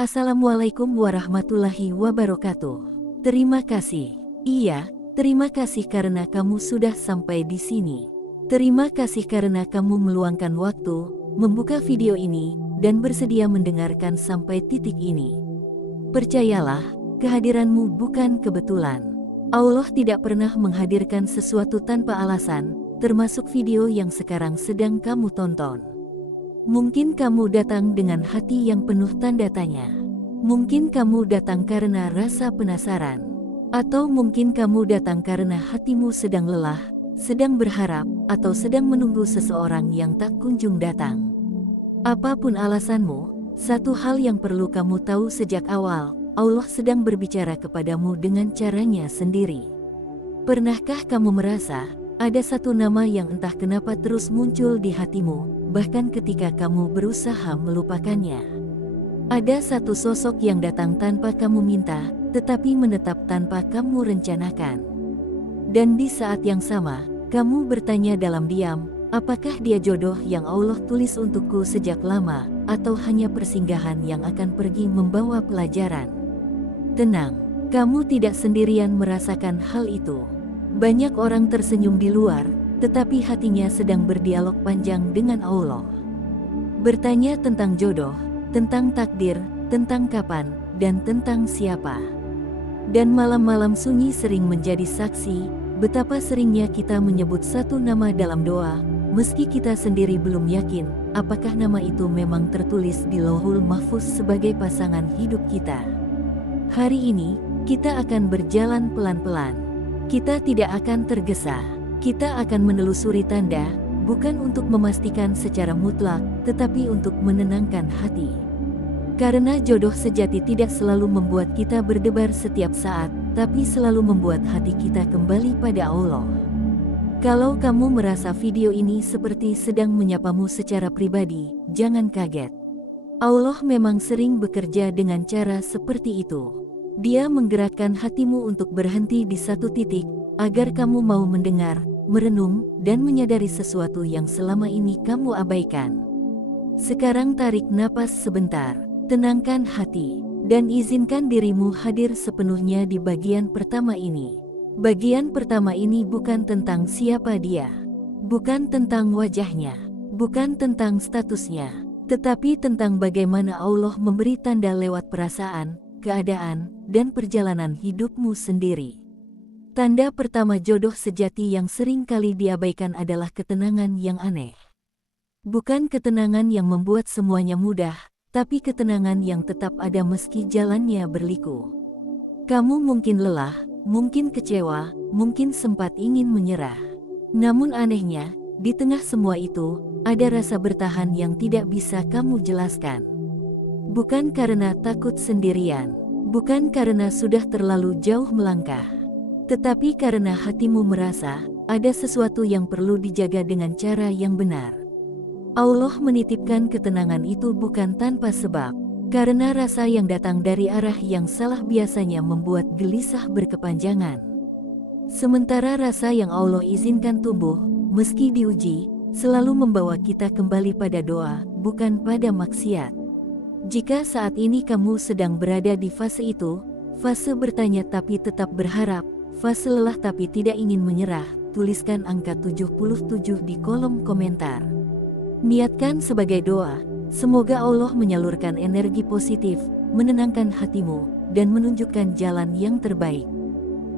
Assalamualaikum warahmatullahi wabarakatuh. Terima kasih. Iya, terima kasih karena kamu sudah sampai di sini. Terima kasih karena kamu meluangkan waktu, membuka video ini, dan bersedia mendengarkan sampai titik ini. Percayalah, kehadiranmu bukan kebetulan. Allah tidak pernah menghadirkan sesuatu tanpa alasan, termasuk video yang sekarang sedang kamu tonton. Mungkin kamu datang dengan hati yang penuh tanda tanya. Mungkin kamu datang karena rasa penasaran. Atau mungkin kamu datang karena hatimu sedang lelah, sedang berharap, atau sedang menunggu seseorang yang tak kunjung datang. Apapun alasanmu, satu hal yang perlu kamu tahu sejak awal, Allah sedang berbicara kepadamu dengan caranya sendiri. Pernahkah kamu merasa, ada satu nama yang entah kenapa terus muncul di hatimu, bahkan ketika kamu berusaha melupakannya? Ada satu sosok yang datang tanpa kamu minta, tetapi menetap tanpa kamu rencanakan. Dan di saat yang sama, kamu bertanya dalam diam, apakah dia jodoh yang Allah tulis untukku sejak lama, atau hanya persinggahan yang akan pergi membawa pelajaran? Tenang, kamu tidak sendirian merasakan hal itu. Banyak orang tersenyum di luar, tetapi hatinya sedang berdialog panjang dengan Allah. Bertanya tentang jodoh, tentang takdir, tentang kapan, dan tentang siapa. Dan malam-malam sunyi sering menjadi saksi, betapa seringnya kita menyebut satu nama dalam doa, meski kita sendiri belum yakin, apakah nama itu memang tertulis di Lauhul Mahfuz sebagai pasangan hidup kita. Hari ini, kita akan berjalan pelan-pelan. Kita tidak akan tergesa. Kita akan menelusuri tanda, bukan untuk memastikan secara mutlak, tetapi untuk menenangkan hati. Karena jodoh sejati tidak selalu membuat kita berdebar setiap saat, tapi selalu membuat hati kita kembali pada Allah. Kalau kamu merasa video ini seperti sedang menyapamu secara pribadi, jangan kaget. Allah memang sering bekerja dengan cara seperti itu. Dia menggerakkan hatimu untuk berhenti di satu titik, agar kamu mau mendengar, merenung, dan menyadari sesuatu yang selama ini kamu abaikan. Sekarang tarik napas sebentar, tenangkan hati, dan izinkan dirimu hadir sepenuhnya di bagian pertama ini. Bagian pertama ini bukan tentang siapa dia, bukan tentang wajahnya, bukan tentang statusnya, tetapi tentang bagaimana Allah memberi tanda lewat perasaan, keadaan, dan perjalanan hidupmu sendiri. Tanda pertama jodoh sejati yang sering kali diabaikan adalah ketenangan yang aneh. Bukan ketenangan yang membuat semuanya mudah, tapi ketenangan yang tetap ada meski jalannya berliku. Kamu mungkin lelah, mungkin kecewa, mungkin sempat ingin menyerah. Namun anehnya, di tengah semua itu, ada rasa bertahan yang tidak bisa kamu jelaskan. Bukan karena takut sendirian, bukan karena sudah terlalu jauh melangkah, tetapi karena hatimu merasa ada sesuatu yang perlu dijaga dengan cara yang benar. Allah menitipkan ketenangan itu bukan tanpa sebab, karena rasa yang datang dari arah yang salah biasanya membuat gelisah berkepanjangan. Sementara rasa yang Allah izinkan tumbuh, meski diuji, selalu membawa kita kembali pada doa, bukan pada maksiat. Jika saat ini kamu sedang berada di fase itu, fase bertanya tapi tetap berharap, fase lelah tapi tidak ingin menyerah, tuliskan angka 77 di kolom komentar. Niatkan sebagai doa, semoga Allah menyalurkan energi positif, menenangkan hatimu, dan menunjukkan jalan yang terbaik.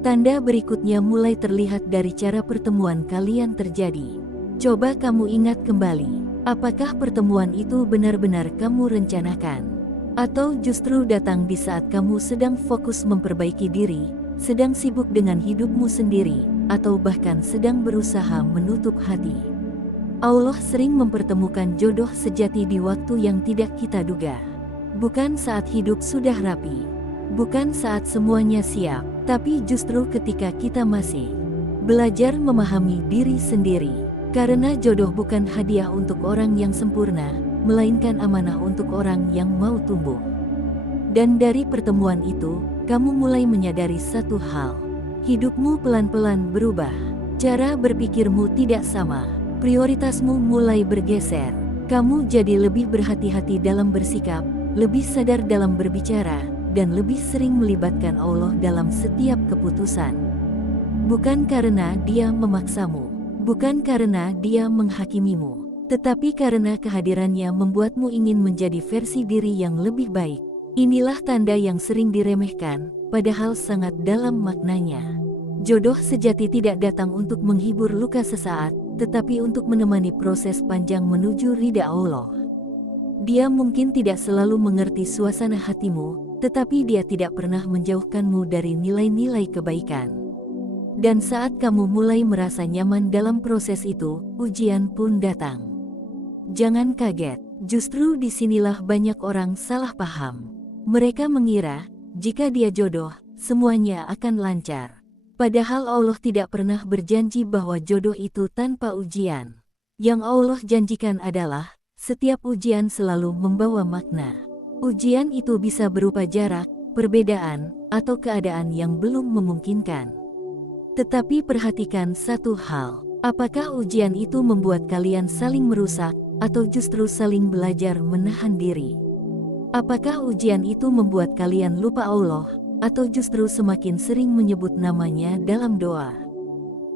Tanda berikutnya mulai terlihat dari cara pertemuan kalian terjadi. Coba kamu ingat kembali. Apakah pertemuan itu benar-benar kamu rencanakan? Atau justru datang di saat kamu sedang fokus memperbaiki diri, sedang sibuk dengan hidupmu sendiri, atau bahkan sedang berusaha menutup hati? Allah sering mempertemukan jodoh sejati di waktu yang tidak kita duga. Bukan saat hidup sudah rapi, bukan saat semuanya siap, tapi justru ketika kita masih belajar memahami diri sendiri. Karena jodoh bukan hadiah untuk orang yang sempurna, melainkan amanah untuk orang yang mau tumbuh. Dan dari pertemuan itu, kamu mulai menyadari satu hal. Hidupmu pelan-pelan berubah. Cara berpikirmu tidak sama. Prioritasmu mulai bergeser. Kamu jadi lebih berhati-hati dalam bersikap, lebih sadar dalam berbicara, dan lebih sering melibatkan Allah dalam setiap keputusan. Bukan karena Dia memaksamu, bukan karena Dia menghakimimu, tetapi karena kehadirannya membuatmu ingin menjadi versi diri yang lebih baik. Inilah tanda yang sering diremehkan, padahal sangat dalam maknanya. Jodoh sejati tidak datang untuk menghibur luka sesaat, tetapi untuk menemani proses panjang menuju ridha Allah. Dia mungkin tidak selalu mengerti suasana hatimu, tetapi Dia tidak pernah menjauhkanmu dari nilai-nilai kebaikan. Dan saat kamu mulai merasa nyaman dalam proses itu, ujian pun datang. Jangan kaget, justru disinilah banyak orang salah paham. Mereka mengira, jika dia jodoh, semuanya akan lancar. Padahal Allah tidak pernah berjanji bahwa jodoh itu tanpa ujian. Yang Allah janjikan adalah, setiap ujian selalu membawa makna. Ujian itu bisa berupa jarak, perbedaan, atau keadaan yang belum memungkinkan. Tetapi perhatikan satu hal, apakah ujian itu membuat kalian saling merusak, atau justru saling belajar menahan diri? Apakah ujian itu membuat kalian lupa Allah, atau justru semakin sering menyebut namanya dalam doa?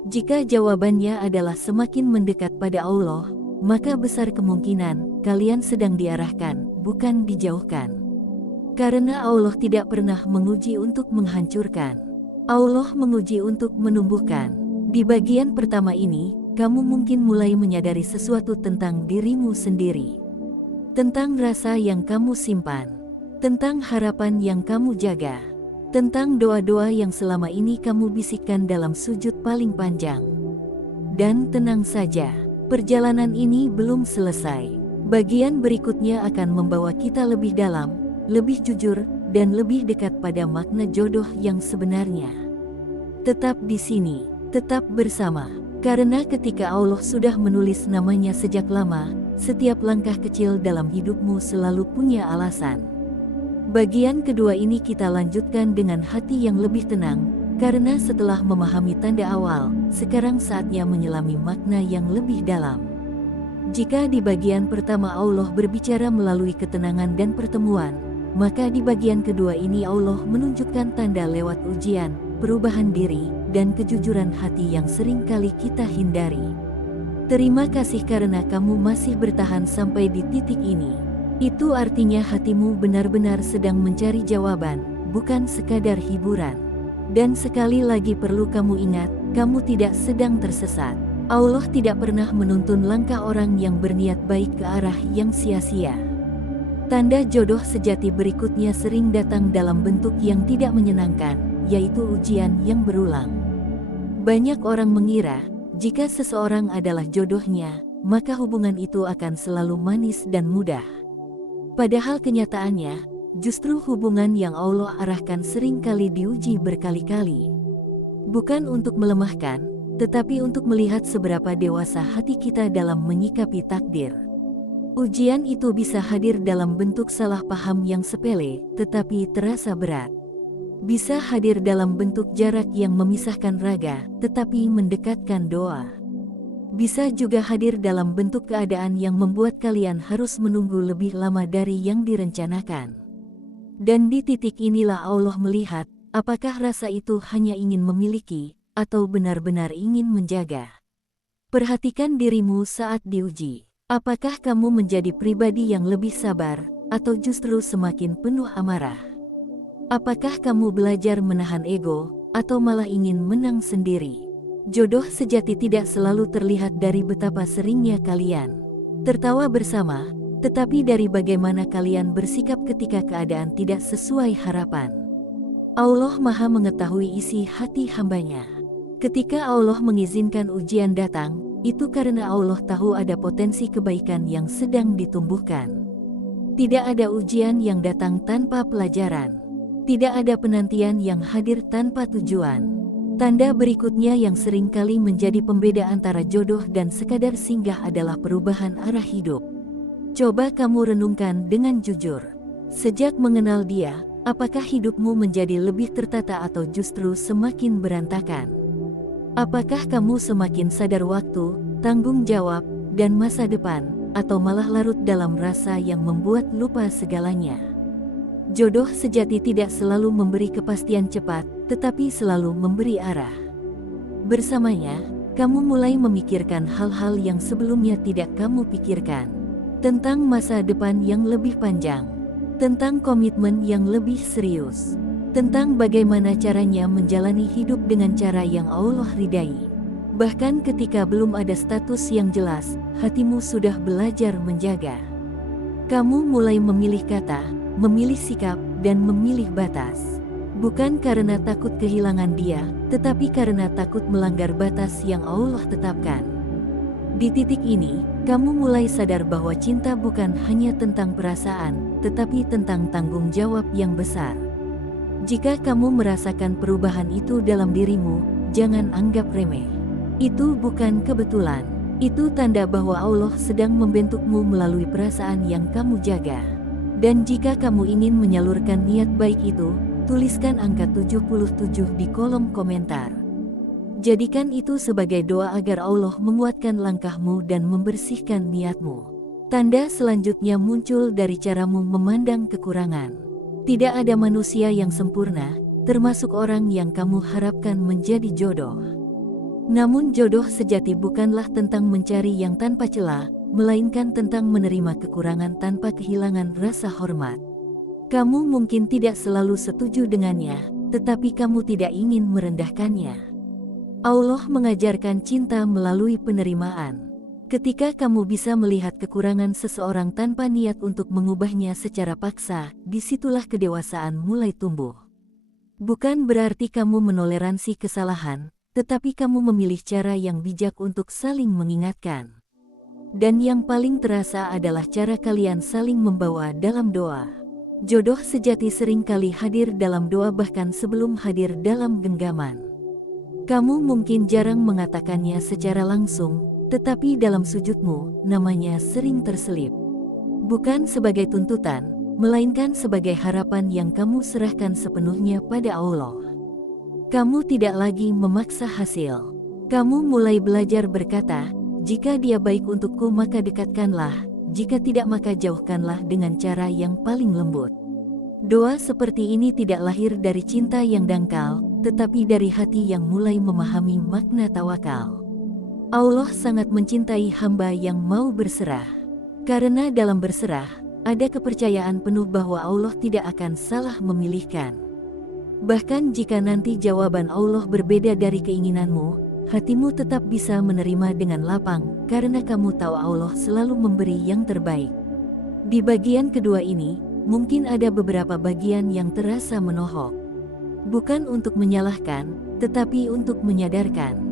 Jika jawabannya adalah semakin mendekat pada Allah, maka besar kemungkinan kalian sedang diarahkan, bukan dijauhkan. Karena Allah tidak pernah menguji untuk menghancurkan. Allah menguji untuk menumbuhkan. Di bagian pertama ini, kamu mungkin mulai menyadari sesuatu tentang dirimu sendiri. Tentang rasa yang kamu simpan, tentang harapan yang kamu jaga, tentang doa-doa yang selama ini kamu bisikkan dalam sujud paling panjang. Dan tenang saja, perjalanan ini belum selesai. Bagian berikutnya akan membawa kita lebih dalam, lebih jujur, dan lebih dekat pada makna jodoh yang sebenarnya. Tetap di sini, tetap bersama. Karena ketika Allah sudah menulis namanya sejak lama, setiap langkah kecil dalam hidupmu selalu punya alasan. Bagian kedua ini kita lanjutkan dengan hati yang lebih tenang, karena setelah memahami tanda awal, sekarang saatnya menyelami makna yang lebih dalam. Jika di bagian pertama Allah berbicara melalui ketenangan dan pertemuan, maka di bagian kedua ini Allah menunjukkan tanda lewat ujian, perubahan diri, dan kejujuran hati yang sering kali kita hindari. Terima kasih karena kamu masih bertahan sampai di titik ini. Itu artinya hatimu benar-benar sedang mencari jawaban, bukan sekadar hiburan. Dan sekali lagi perlu kamu ingat, kamu tidak sedang tersesat. Allah tidak pernah menuntun langkah orang yang berniat baik ke arah yang sia-sia. Tanda jodoh sejati berikutnya sering datang dalam bentuk yang tidak menyenangkan, yaitu ujian yang berulang. Banyak orang mengira, jika seseorang adalah jodohnya, maka hubungan itu akan selalu manis dan mudah. Padahal kenyataannya, justru hubungan yang Allah arahkan seringkali diuji berkali-kali. Bukan untuk melemahkan, tetapi untuk melihat seberapa dewasa hati kita dalam menyikapi takdir. Ujian itu bisa hadir dalam bentuk salah paham yang sepele, tetapi terasa berat. Bisa hadir dalam bentuk jarak yang memisahkan raga, tetapi mendekatkan doa. Bisa juga hadir dalam bentuk keadaan yang membuat kalian harus menunggu lebih lama dari yang direncanakan. Dan di titik inilah Allah melihat, apakah rasa itu hanya ingin memiliki, atau benar-benar ingin menjaga. Perhatikan dirimu saat diuji. Apakah kamu menjadi pribadi yang lebih sabar, atau justru semakin penuh amarah? Apakah kamu belajar menahan ego, atau malah ingin menang sendiri? Jodoh sejati tidak selalu terlihat dari betapa seringnya kalian tertawa bersama, tetapi dari bagaimana kalian bersikap ketika keadaan tidak sesuai harapan. Allah Maha mengetahui isi hati hambanya. Ketika Allah mengizinkan ujian datang, itu karena Allah tahu ada potensi kebaikan yang sedang ditumbuhkan. Tidak ada ujian yang datang tanpa pelajaran. Tidak ada penantian yang hadir tanpa tujuan. Tanda berikutnya yang seringkali menjadi pembeda antara jodoh dan sekadar singgah adalah perubahan arah hidup. Coba kamu renungkan dengan jujur. Sejak mengenal Dia, apakah hidupmu menjadi lebih tertata atau justru semakin berantakan? Apakah kamu semakin sadar waktu, tanggung jawab, dan masa depan, atau malah larut dalam rasa yang membuat lupa segalanya? Jodoh sejati tidak selalu memberi kepastian cepat, tetapi selalu memberi arah. Bersamanya, kamu mulai memikirkan hal-hal yang sebelumnya tidak kamu pikirkan. Tentang masa depan yang lebih panjang. Tentang komitmen yang lebih serius. Tentang bagaimana caranya menjalani hidup dengan cara yang Allah ridai. Bahkan ketika belum ada status yang jelas, hatimu sudah belajar menjaga. Kamu mulai memilih kata, memilih sikap, dan memilih batas. Bukan karena takut kehilangan dia, tetapi karena takut melanggar batas yang Allah tetapkan. Di titik ini, kamu mulai sadar bahwa cinta bukan hanya tentang perasaan, tetapi tentang tanggung jawab yang besar. Jika kamu merasakan perubahan itu dalam dirimu, jangan anggap remeh. Itu bukan kebetulan. Itu tanda bahwa Allah sedang membentukmu melalui perasaan yang kamu jaga. Dan jika kamu ingin menyalurkan niat baik itu, tuliskan angka 77 di kolom komentar. Jadikan itu sebagai doa agar Allah menguatkan langkahmu dan membersihkan niatmu. Tanda selanjutnya muncul dari caramu memandang kekurangan. Tidak ada manusia yang sempurna, termasuk orang yang kamu harapkan menjadi jodoh. Namun jodoh sejati bukanlah tentang mencari yang tanpa celah, melainkan tentang menerima kekurangan tanpa kehilangan rasa hormat. Kamu mungkin tidak selalu setuju dengannya, tetapi kamu tidak ingin merendahkannya. Allah mengajarkan cinta melalui penerimaan. Ketika kamu bisa melihat kekurangan seseorang tanpa niat untuk mengubahnya secara paksa, disitulah kedewasaan mulai tumbuh. Bukan berarti kamu menoleransi kesalahan, tetapi kamu memilih cara yang bijak untuk saling mengingatkan. Dan yang paling terasa adalah cara kalian saling membawa dalam doa. Jodoh sejati seringkali hadir dalam doa bahkan sebelum hadir dalam genggaman. Kamu mungkin jarang mengatakannya secara langsung, tetapi dalam sujudmu, namanya sering terselip. Bukan sebagai tuntutan, melainkan sebagai harapan yang kamu serahkan sepenuhnya pada Allah. Kamu tidak lagi memaksa hasil. Kamu mulai belajar berkata, jika dia baik untukku maka dekatkanlah, jika tidak maka jauhkanlah dengan cara yang paling lembut. Doa seperti ini tidak lahir dari cinta yang dangkal, tetapi dari hati yang mulai memahami makna tawakal. Allah sangat mencintai hamba yang mau berserah. Karena dalam berserah, ada kepercayaan penuh bahwa Allah tidak akan salah memilihkan. Bahkan jika nanti jawaban Allah berbeda dari keinginanmu, hatimu tetap bisa menerima dengan lapang, karena kamu tahu Allah selalu memberi yang terbaik. Di bagian kedua ini, mungkin ada beberapa bagian yang terasa menohok. Bukan untuk menyalahkan, tetapi untuk menyadarkan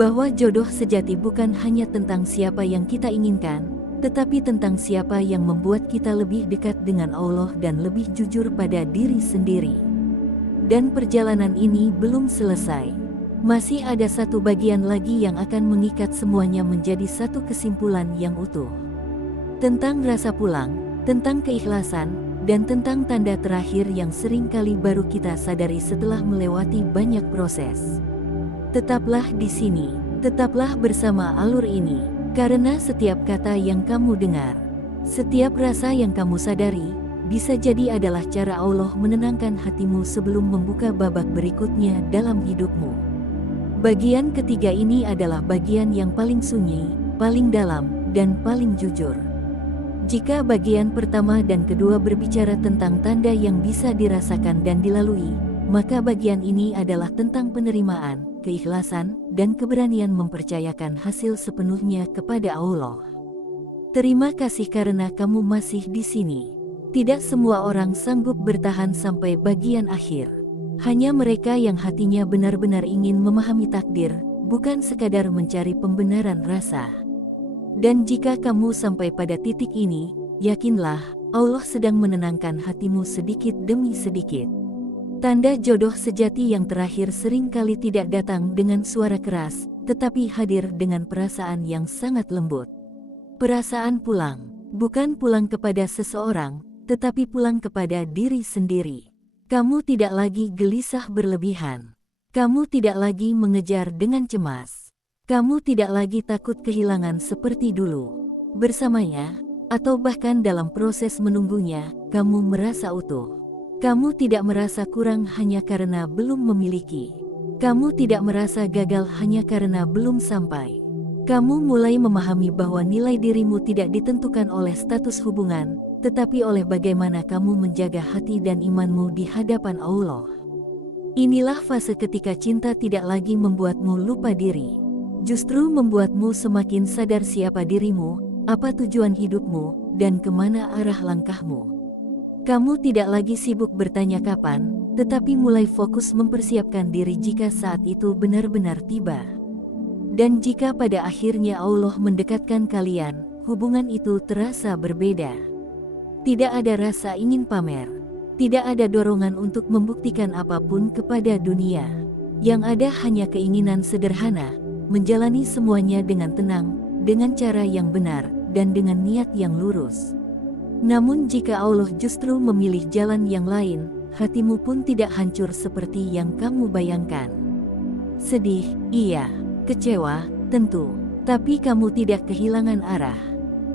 bahwa jodoh sejati bukan hanya tentang siapa yang kita inginkan, tetapi tentang siapa yang membuat kita lebih dekat dengan Allah dan lebih jujur pada diri sendiri. Dan perjalanan ini belum selesai. Masih ada satu bagian lagi yang akan mengikat semuanya menjadi satu kesimpulan yang utuh. Tentang rasa pulang, tentang keikhlasan, dan tentang tanda terakhir yang seringkali baru kita sadari setelah melewati banyak proses. Tetaplah di sini, tetaplah bersama alur ini, karena setiap kata yang kamu dengar, setiap rasa yang kamu sadari, bisa jadi adalah cara Allah menenangkan hatimu sebelum membuka babak berikutnya dalam hidupmu. Bagian ketiga ini adalah bagian yang paling sunyi, paling dalam, dan paling jujur. Jika bagian pertama dan kedua berbicara tentang tanda yang bisa dirasakan dan dilalui, maka bagian ini adalah tentang penerimaan, keikhlasan, dan keberanian mempercayakan hasil sepenuhnya kepada Allah. Terima kasih karena kamu masih di sini. Tidak semua orang sanggup bertahan sampai bagian akhir. Hanya mereka yang hatinya benar-benar ingin memahami takdir, bukan sekadar mencari pembenaran rasa. Dan jika kamu sampai pada titik ini, yakinlah, Allah sedang menenangkan hatimu sedikit demi sedikit. Tanda jodoh sejati yang terakhir seringkali tidak datang dengan suara keras, tetapi hadir dengan perasaan yang sangat lembut. Perasaan pulang, bukan pulang kepada seseorang, tetapi pulang kepada diri sendiri. Kamu tidak lagi gelisah berlebihan. Kamu tidak lagi mengejar dengan cemas. Kamu tidak lagi takut kehilangan seperti dulu. Bersamanya, atau bahkan dalam proses menunggunya, kamu merasa utuh. Kamu tidak merasa kurang hanya karena belum memiliki. Kamu tidak merasa gagal hanya karena belum sampai. Kamu mulai memahami bahwa nilai dirimu tidak ditentukan oleh status hubungan, tetapi oleh bagaimana kamu menjaga hati dan imanmu di hadapan Allah. Inilah fase ketika cinta tidak lagi membuatmu lupa diri, justru membuatmu semakin sadar siapa dirimu, apa tujuan hidupmu, dan kemana arah langkahmu. Kamu tidak lagi sibuk bertanya kapan, tetapi mulai fokus mempersiapkan diri jika saat itu benar-benar tiba. Dan jika pada akhirnya Allah mendekatkan kalian, hubungan itu terasa berbeda. Tidak ada rasa ingin pamer. Tidak ada dorongan untuk membuktikan apapun kepada dunia. Yang ada hanya keinginan sederhana, menjalani semuanya dengan tenang, dengan cara yang benar, dan dengan niat yang lurus. Namun jika Allah justru memilih jalan yang lain, hatimu pun tidak hancur seperti yang kamu bayangkan. Sedih, iya. Kecewa, tentu. Tapi kamu tidak kehilangan arah.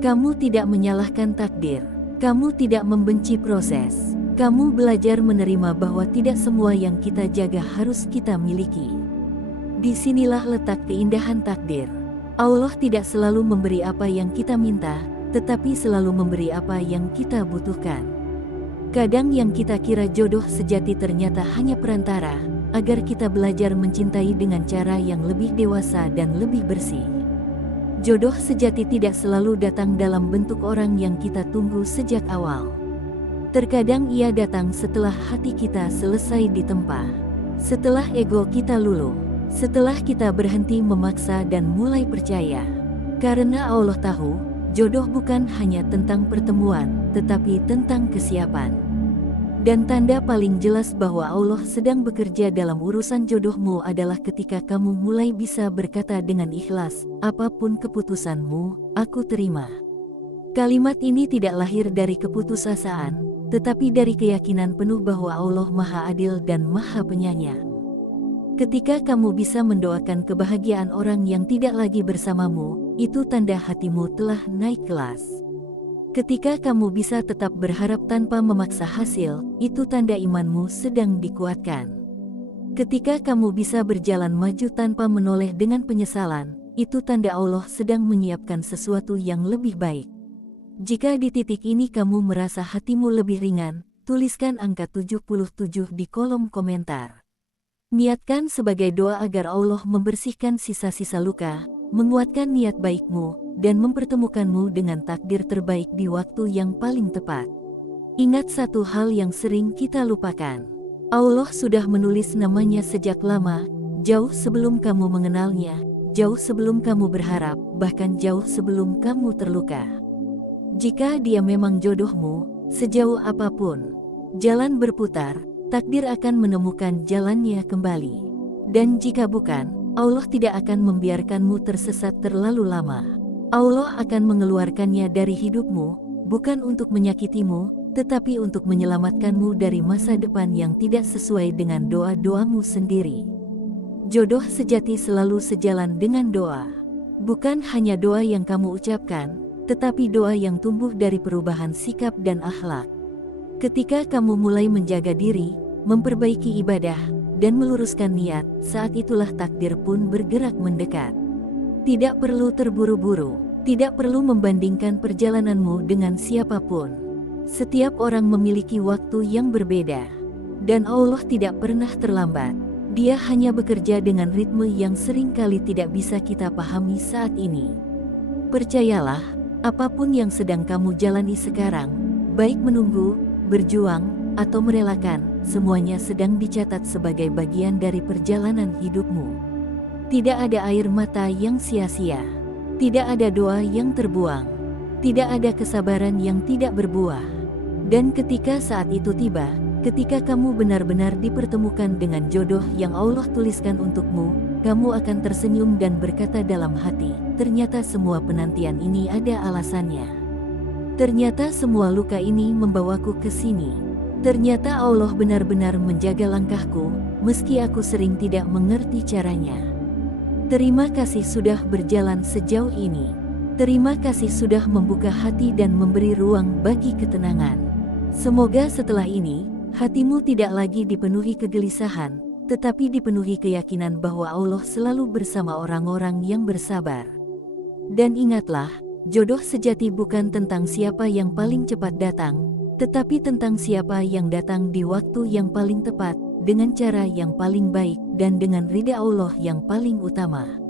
Kamu tidak menyalahkan takdir. Kamu tidak membenci proses. Kamu belajar menerima bahwa tidak semua yang kita jaga harus kita miliki. Disinilah letak keindahan takdir. Allah tidak selalu memberi apa yang kita minta, tetapi selalu memberi apa yang kita butuhkan. Kadang yang kita kira jodoh sejati ternyata hanya perantara, agar kita belajar mencintai dengan cara yang lebih dewasa dan lebih bersih. Jodoh sejati tidak selalu datang dalam bentuk orang yang kita tunggu sejak awal. Terkadang ia datang setelah hati kita selesai ditempa, setelah ego kita luluh, setelah kita berhenti memaksa dan mulai percaya. Karena Allah tahu, jodoh bukan hanya tentang pertemuan, tetapi tentang kesiapan. Dan tanda paling jelas bahwa Allah sedang bekerja dalam urusan jodohmu adalah ketika kamu mulai bisa berkata dengan ikhlas, apapun keputusanmu, aku terima. Kalimat ini tidak lahir dari keputusasaan, tetapi dari keyakinan penuh bahwa Allah Maha Adil dan Maha Penyayang. Ketika kamu bisa mendoakan kebahagiaan orang yang tidak lagi bersamamu, itu tanda hatimu telah naik kelas. Ketika kamu bisa tetap berharap tanpa memaksa hasil, itu tanda imanmu sedang dikuatkan. Ketika kamu bisa berjalan maju tanpa menoleh dengan penyesalan, itu tanda Allah sedang menyiapkan sesuatu yang lebih baik. Jika di titik ini kamu merasa hatimu lebih ringan, tuliskan angka 77 di kolom komentar. Niatkan sebagai doa agar Allah membersihkan sisa-sisa luka, menguatkan niat baikmu, dan mempertemukanmu dengan takdir terbaik di waktu yang paling tepat. Ingat satu hal yang sering kita lupakan. Allah sudah menulis namanya sejak lama, jauh sebelum kamu mengenalnya, jauh sebelum kamu berharap, bahkan jauh sebelum kamu terluka. Jika dia memang jodohmu, sejauh apapun jalan berputar, takdir akan menemukan jalannya kembali. Dan jika bukan, Allah tidak akan membiarkanmu tersesat terlalu lama. Allah akan mengeluarkannya dari hidupmu, bukan untuk menyakitimu, tetapi untuk menyelamatkanmu dari masa depan yang tidak sesuai dengan doa-doamu sendiri. Jodoh sejati selalu sejalan dengan doa. Bukan hanya doa yang kamu ucapkan, tetapi doa yang tumbuh dari perubahan sikap dan akhlak. Ketika kamu mulai menjaga diri, memperbaiki ibadah, dan meluruskan niat, saat itulah takdir pun bergerak mendekat. Tidak perlu terburu-buru, tidak perlu membandingkan perjalananmu dengan siapapun. Setiap orang memiliki waktu yang berbeda, dan Allah tidak pernah terlambat. Dia hanya bekerja dengan ritme yang seringkali tidak bisa kita pahami saat ini. Percayalah, apapun yang sedang kamu jalani sekarang, baik menunggu, berjuang, atau merelakan, semuanya sedang dicatat sebagai bagian dari perjalanan hidupmu. Tidak ada air mata yang sia-sia. Tidak ada doa yang terbuang. Tidak ada kesabaran yang tidak berbuah. Dan ketika saat itu tiba, ketika kamu benar-benar dipertemukan dengan jodoh yang Allah tuliskan untukmu, kamu akan tersenyum dan berkata dalam hati, ternyata semua penantian ini ada alasannya. Ternyata semua luka ini membawaku ke sini. Ternyata Allah benar-benar menjaga langkahku, meski aku sering tidak mengerti caranya. Terima kasih sudah berjalan sejauh ini. Terima kasih sudah membuka hati dan memberi ruang bagi ketenangan. Semoga setelah ini, Hatimu tidak lagi dipenuhi kegelisahan, tetapi dipenuhi keyakinan bahwa Allah selalu bersama orang-orang yang bersabar. Dan ingatlah, jodoh sejati bukan tentang siapa yang paling cepat datang, tetapi tentang siapa yang datang di waktu yang paling tepat, dengan cara yang paling baik, dan dengan ridha Allah yang paling utama.